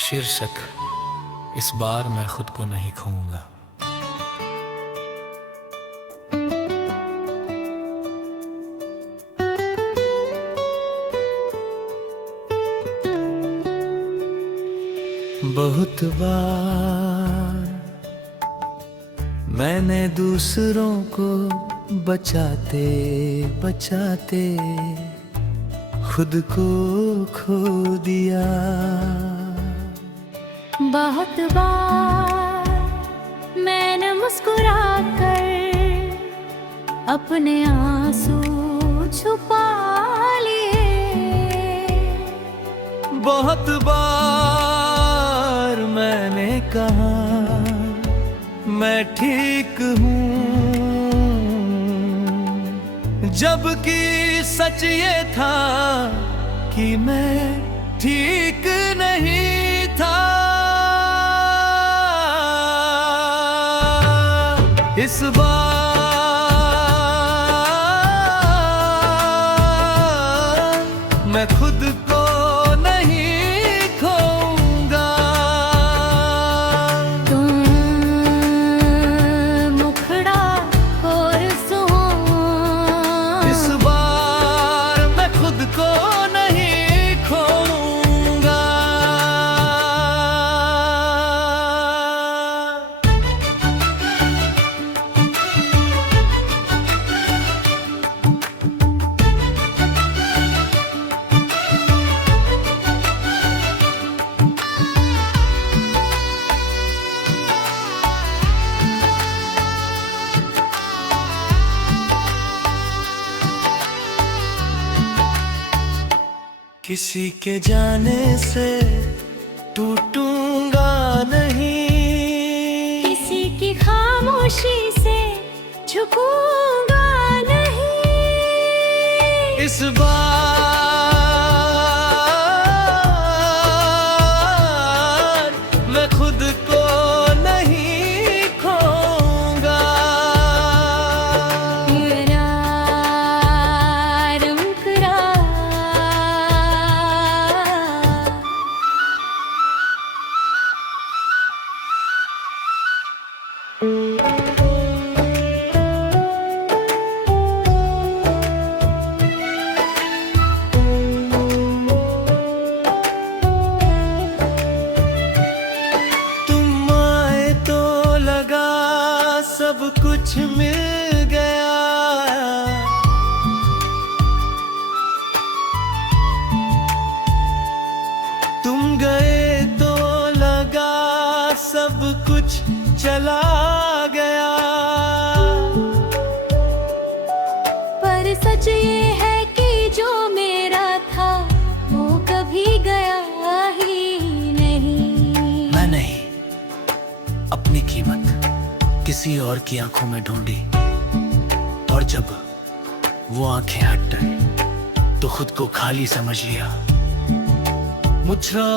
शीर्षक इस बार मैं खुद को नहीं खोऊंगा। बहुत बार मैंने दूसरों को बचाते बचाते खुद को खो दिया। बहुत बार मैंने मुस्कुरा कर अपने आंसू छुपा लिए। बहुत बार मैंने कहा मैं ठीक हूँ, जबकि सच ये था कि मैं ठीक नहीं था। इस बार मैं खुद को नहीं खोऊंगा। तुम मुखड़ा और सुहान, इस बार मैं खुद को नहीं खोऊंगा। किसी के जाने से टूटूंगा नहीं, किसी की खामोशी से झुकूंगा नहीं। इस बार मैं खुद को नहीं खोऊंगा। तुम आए तो लगा सब कुछ मिल गया, तुम गए तो लगा सब कुछ चला गया। पर सच ये है कि जो मेरा था वो कभी गया ही नहीं। मैं नहीं, अपनी कीमत किसी और की आंखों में ढूंढी, और जब वो आंखें हट गई तो खुद को खाली समझ लिया। मुझे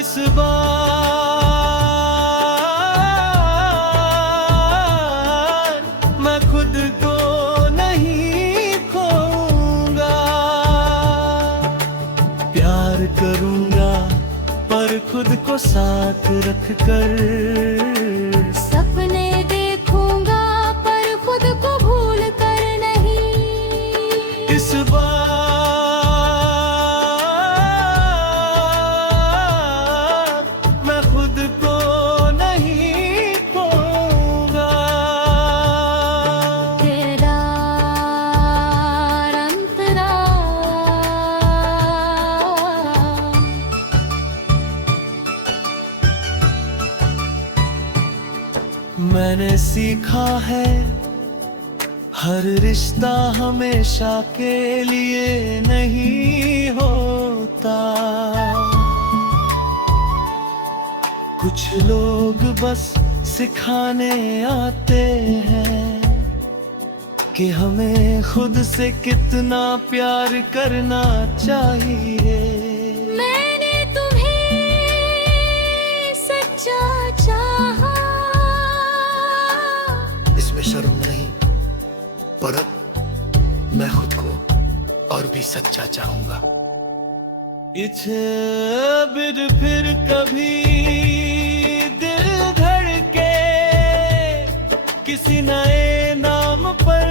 इस बार मैं खुद को नहीं खोऊंगा। प्यार करूंगा पर खुद को साथ रखकर, सपने देखूंगा पर खुद को भूल कर नहीं। इस बार मैं खुद को नहीं खोऊंगा। तेरा अंतरा मैंने सीखा है हर रिश्ता हमेशा के लिए नहीं होता। कुछ लोग बस सिखाने आते हैं कि हमें खुद से कितना प्यार करना चाहिए। मैंने तुम्हें सच्चा चाहा, इसमें शर्म नहीं, पर अब मैं खुद को और भी सच्चा चाहूंगा। इच्छे फिर कभी दिल धड़के किसी नए नाम पर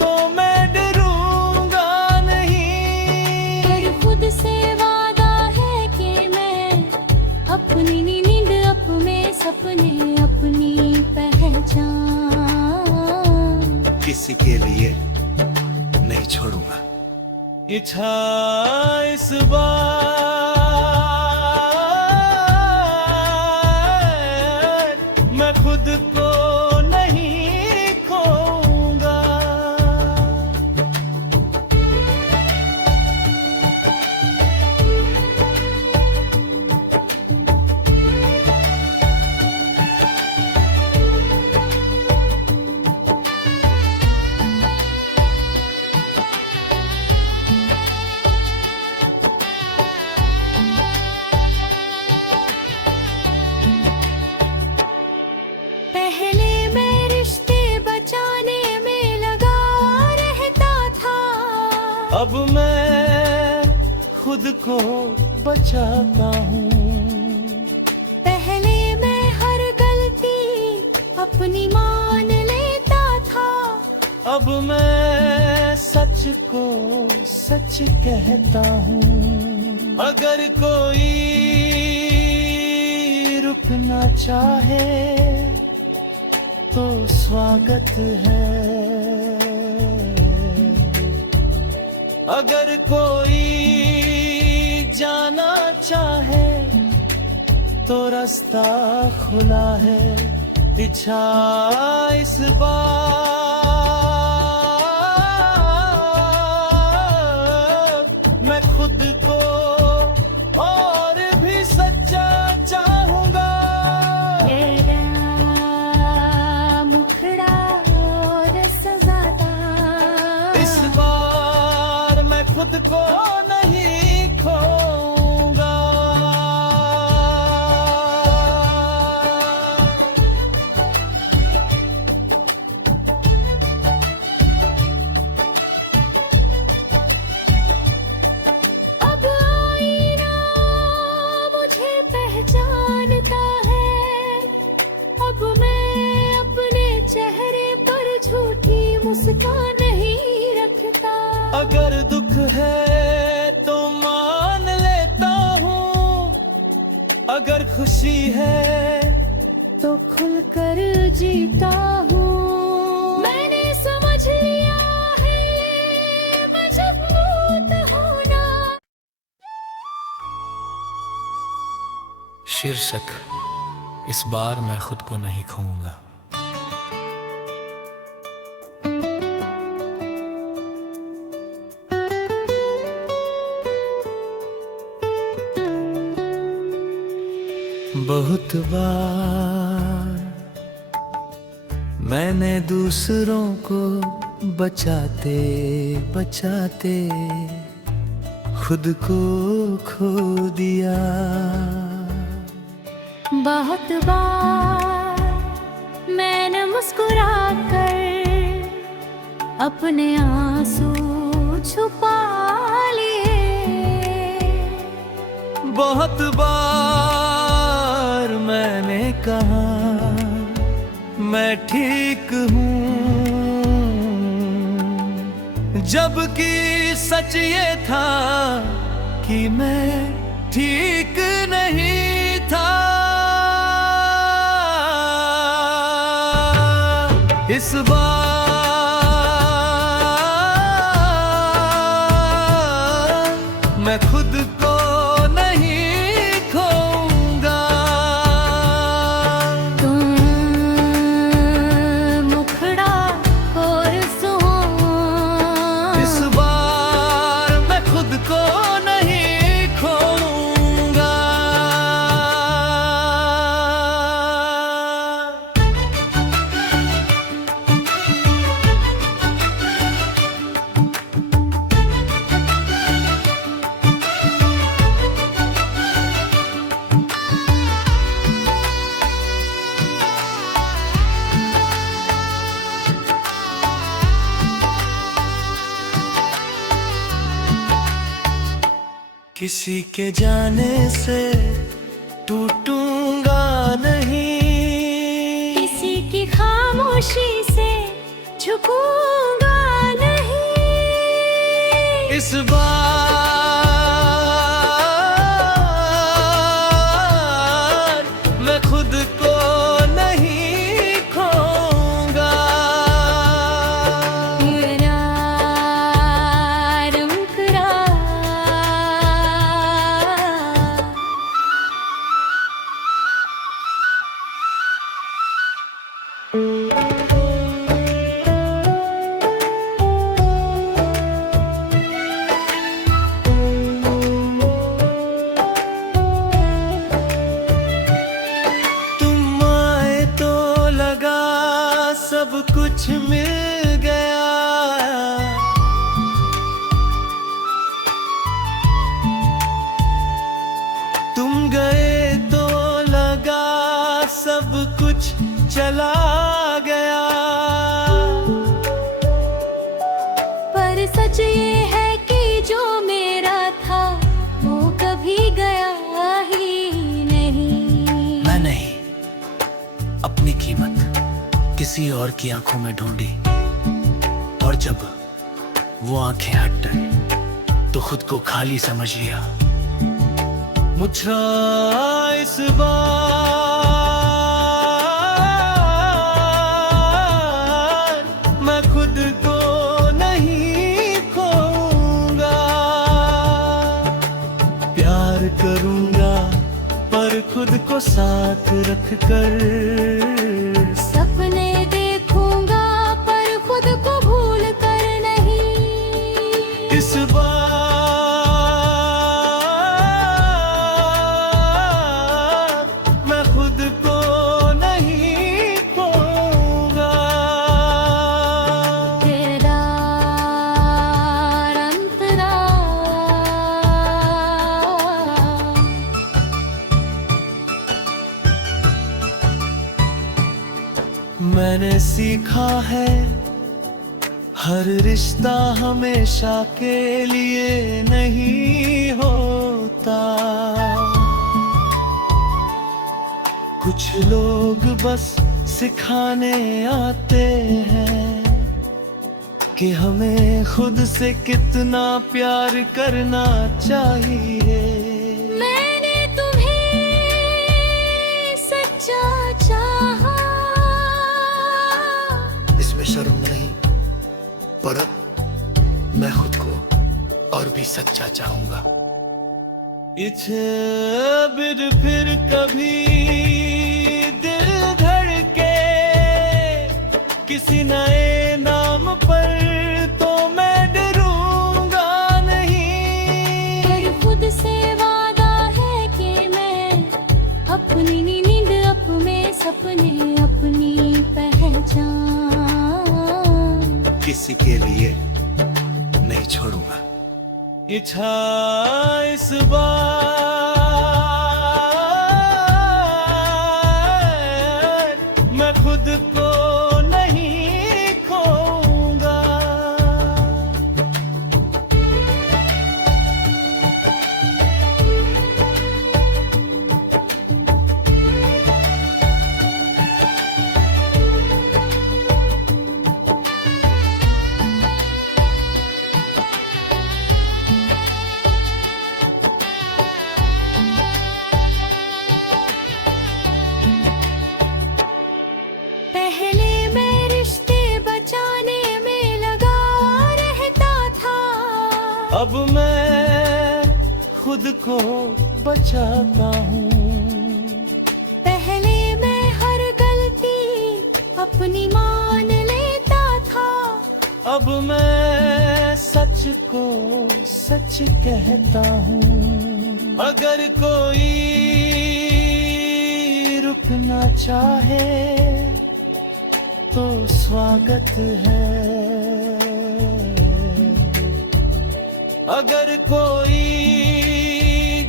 तो मैं डरूंगा नहीं। पर खुद से वादा है कि मैं अपनी नींद अपने सपने अपनी पहचान किसी के लिए नहीं छोड़ूंगा। इच्छा इस बार मैं खुद को नहीं खोऊंगा। पहले मैं रिश्ते बचाने में लगा रहता था, अब मैं खुद को बचाता हूँ। पहले मैं हर गलती अपनी मान लेता था, अब मैं सच को सच कहता हूँ। अगर कोई रुकना चाहे तो स्वागत है, अगर कोई जाना चाहे तो रास्ता खुला है। इच्छा इस बार मैं खुद को और भी सच्चा चाहूंगा। तेरा मुखड़ा और सजाता, इस बार मैं खुद को नहीं खोऊंगा। अब आईना मुझे पहचानता है, अब मैं अपने चेहरे पर झूठी मुस्कान नहीं रखता। अगर दुख है तो मान लेता हूँ, अगर खुशी है तो खुलकर जीता हूँ। मैंने समझ लिया है ये मजबूत होना। शीर्षक इस बार मैं खुद को नहीं खोऊंगा। बहुत बार मैंने दूसरों को बचाते बचाते खुद को खो दिया। बहुत बार मैंने मुस्कुरा कर अपने आंसू छुपा लिए। बहुत बार मैंने कहा मैं ठीक हूँ, जबकि सच ये था कि मैं ठीक नहीं था। इस बार मैं खुद को नहीं खोऊंगा। तुम मुखड़ा और सुहान, इस बार मैं खुद को नहीं खोऊंगा। किसी के जाने से टूटूंगा नहीं, किसी की खामोशी से झुकूंगा नहीं। इस बार मैं खुद को नहीं खोऊंगा। तुम आए तो लगा सब कुछ मिल गया, तुम गए तो लगा सब कुछ चला गया। पर सच ये है कि जो मेरा था वो कभी गया ही नहीं। मैं नहीं, अपनी कीमत किसी और की आंखों में ढूंढी, और जब वो आंखें हट गई तो खुद को खाली समझ लिया। मुझे इस बार मैं खुद को नहीं खोऊंगा। प्यार करूंगा पर खुद को साथ रखकर, सपने देखूंगा पर खुद को भूल कर नहीं। इस बार मैं खुद को नहीं खोऊंगा। तेरा अंतरा मैंने सीखा है हर रिश्ता हमेशा के लिए नहीं होता। कुछ लोग बस सिखाने आते हैं कि हमें खुद से कितना प्यार करना चाहिए। मैंने तुम्हें सच्चा चाहा, इसमें शर्म नहीं, पर अब मैं खुद को और भी सच्चा चाहूंगा। इथे फिर कभी दिल धड़के किसी नए नाम पर तो मैं डरूंगा नहीं। पर खुद से वादा है कि मैं अपनी नींद अपने सपने अपनी पहचान किसी के लिए नहीं छोड़ूंगा। इच्छा इस बार मैं खुद को नहीं खोऊंगा। पहले मैं रिश्ते बचाने में लगा रहता था, अब मैं खुद को बचाता हूँ। पहले मैं हर गलती अपनी मान लेता था, अब मैं सच को सच कहता हूँ। अगर कोई रुकना चाहे तो स्वागत है, अगर कोई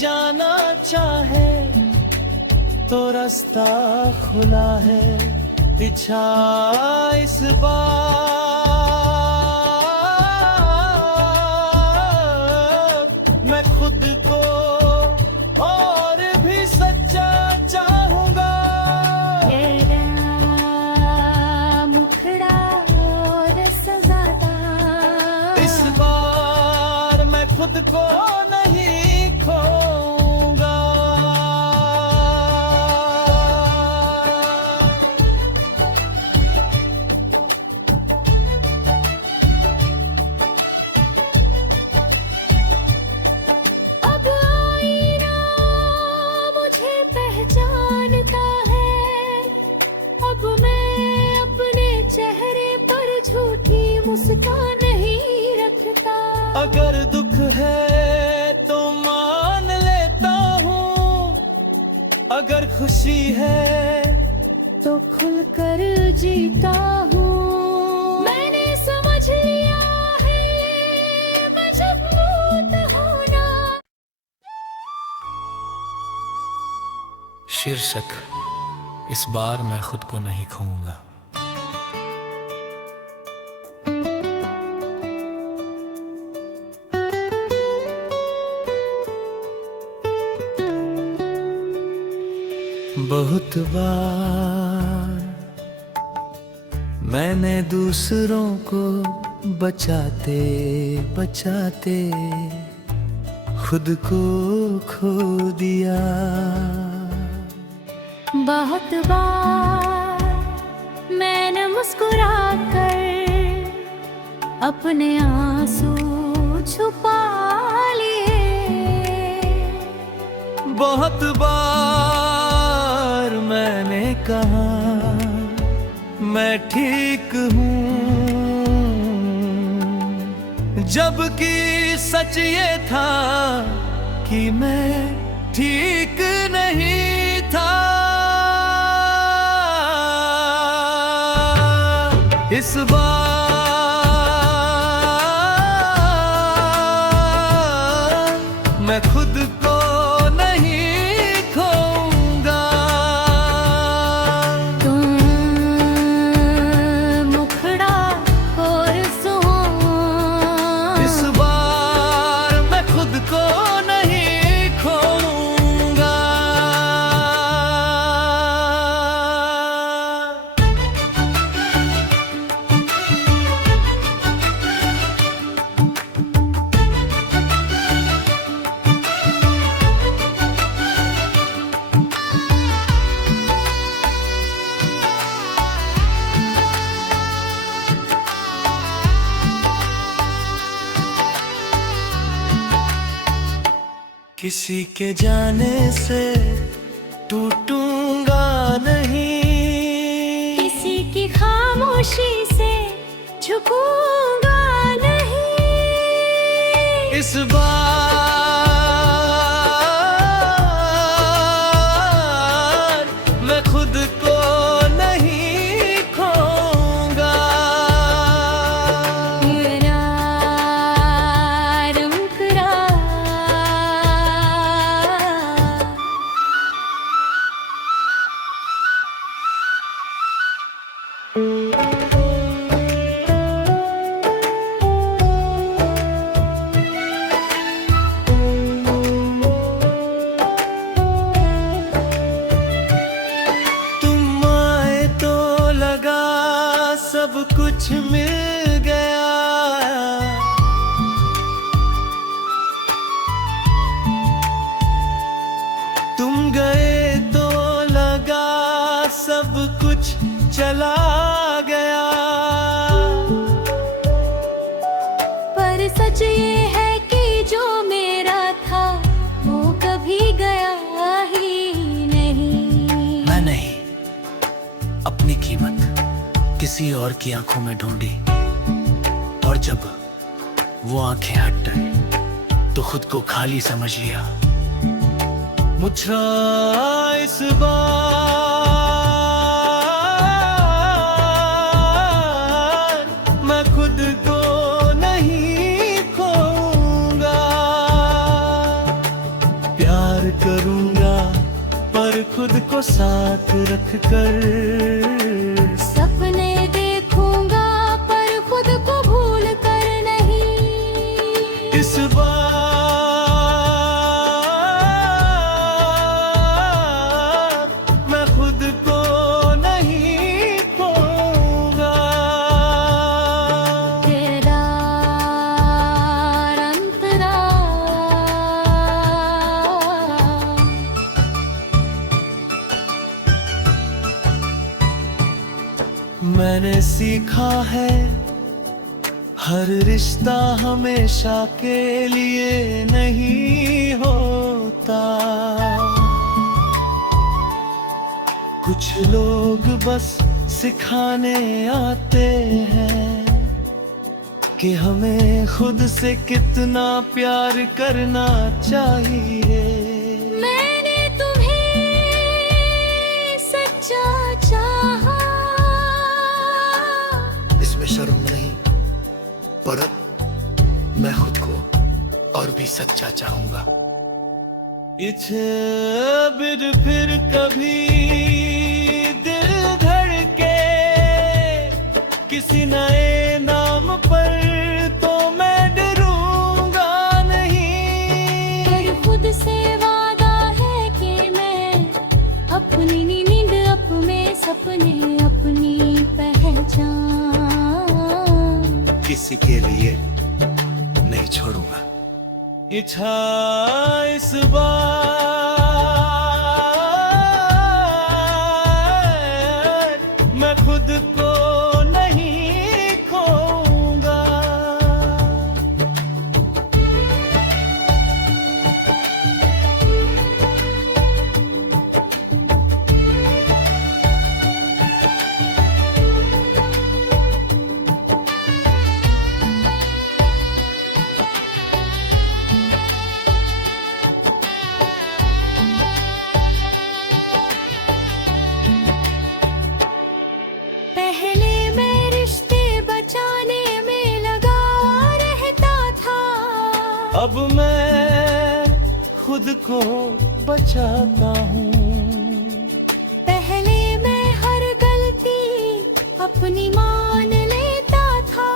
जाना चाहे तो रास्ता खुला है। पीछा इस बार मैं खुद खुद को और भी सच्चा चाहूंगा। तेरा मुखड़ा और सजाता, इस बार मैं खुद को नहीं खोऊंगा। अब आईना मुझे पहचानता है, अब मैं अपने चेहरे पर झूठी मुस्कान नहीं रखता। अगर दुख है तो मान लेता हूँ, अगर खुशी है तो खुलकर जीता हूँ। मैंने समझ लिया है मजबूत होना। शीर्षक, इस बार मैं खुद को नहीं खोऊंगा। बहुत बार मैंने दूसरों को बचाते बचाते खुद को खो दिया। बहुत बार मैंने मुस्कुरा कर अपने आंसू छुपा लिए। बहुत बार मैंने कहा मैं ठीक हूँ, जबकि सच ये था कि मैं ठीक नहीं था। इस बार मैं खुद को नहीं खोऊंगा। तुम मुखड़ा और सुहाना, इस बार मैं खुद को नहीं खोऊंगा। किसी के जाने से टूटूंगा नहीं, किसी की खामोशी से झुकूंगा नहीं। इस बार मैं खुद को नहीं खोऊंगा। मेरा मुखड़ा तुम आए तो लगा सब कुछ मिल गया, तुम गए तो लगा सब कुछ चला गया। पर सच ये है कि जो मेरा था वो कभी गया ही नहीं। मैं नहीं, अपनी कीमत किसी और की आंखों में ढूंढी, और जब वो आंखें हट गई तो खुद को खाली समझ लिया। मुझे इस बार मैं खुद को नहीं खोऊंगा। प्यार करूंगा पर खुद को साथ रखकर, सपने देखूंगा पर खुद को भूल कर नहीं। इस बार मैंने सीखा है हर रिश्ता हमेशा के लिए नहीं होता। कुछ लोग बस सिखाने आते हैं कि हमें खुद से कितना प्यार करना चाहिए। मैंने तुम्हें सच्चा चाहा, इसमें शर्म नहीं, पर अब मैं खुद को और भी सच्चा चाहूंगा। इथे फिर कभी दिल धड़के किसी नए नाम पर तो मैं डरूंगा नहीं। पर खुद से वादा है कि मैं अपनी नींद अपने सपने अपनी पहचान किसी के लिए नहीं छोड़ूंगा। इच्छा इस बार मैं खुद को नहीं खोऊंगा। पहले मैं रिश्ते बचाने में लगा रहता था, अब मैं खुद को बचाता हूँ। पहले मैं हर गलती अपनी मान लेता था,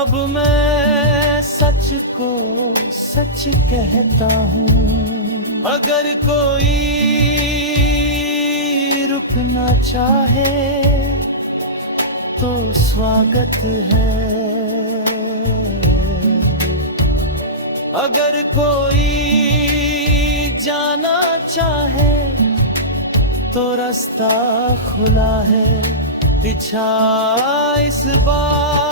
अब मैं सच को सच कहता हूँ। अगर कोई रुकना चाहे तो स्वागत है, अगर कोई जाना चाहे तो रास्ता खुला है। पीछा इस बार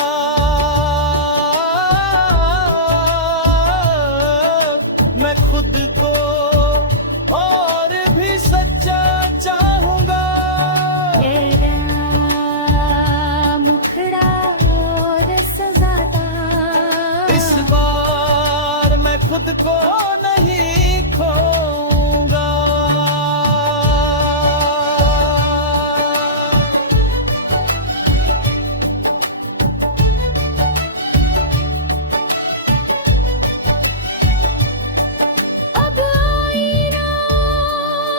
मैं खुद को और भी सच्चा चाहूंगा। तेरा मुखड़ा और सजाता, इस बार मैं खुद को नहीं खोऊंगा। अब आईना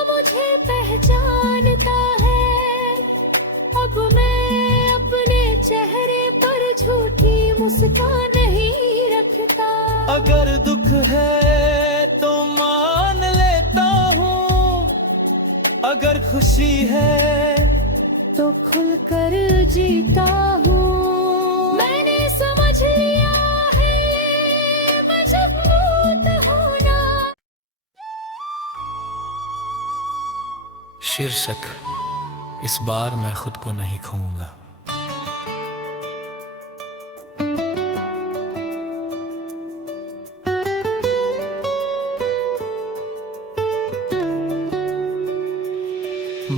मुझे पहचानता है, अब मैं अपने चेहरे पर झूठी मुस्कान नहीं रखता। अगर दुख है तो मान लेता हूँ, अगर खुशी है तो खुलकर जीता हूँ। मैंने समझ लिया है ये मजबूत होना। शीर्षक इस बार मैं खुद को नहीं खोऊंगा।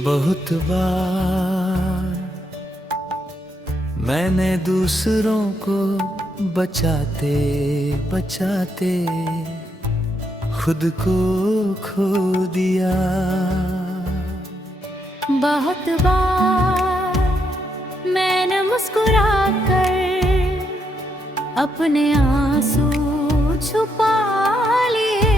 बहुत बार मैंने दूसरों को बचाते बचाते खुद को खो दिया। बहुत बार मैंने मुस्कुरा कर अपने आंसू छुपा लिए।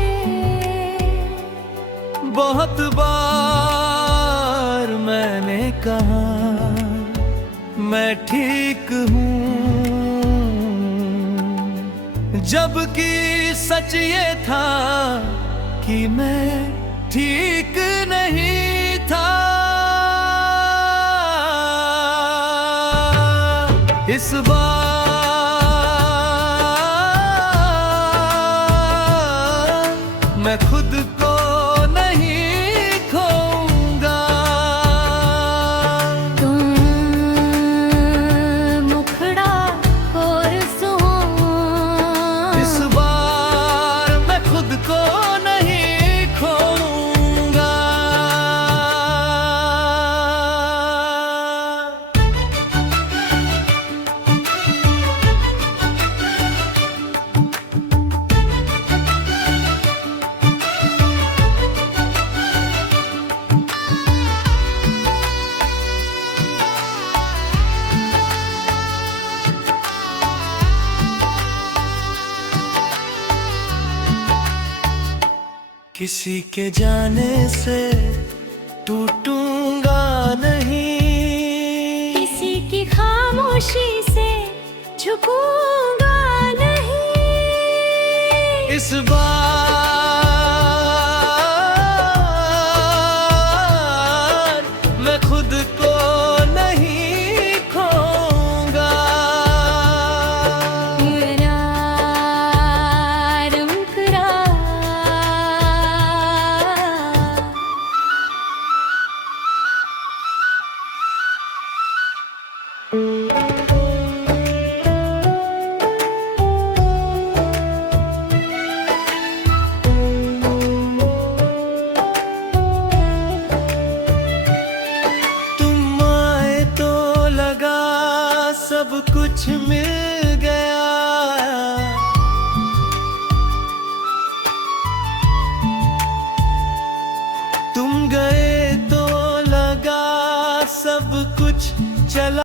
बहुत बार मैंने कहा मैं ठीक हूँ, जबकि सच ये था कि मैं ठीक नहीं था। इस बार मैं खुद को नहीं खोऊंगा। तुम किसी के जाने से टूटूंगा नहीं, किसी की खामोशी से झुकूंगा नहीं। इस बार मैं खुद को नहीं खोऊंगा। तुम आए तो लगा सब कुछ मिल गया, तुम गए तो लगा सब कुछ चला।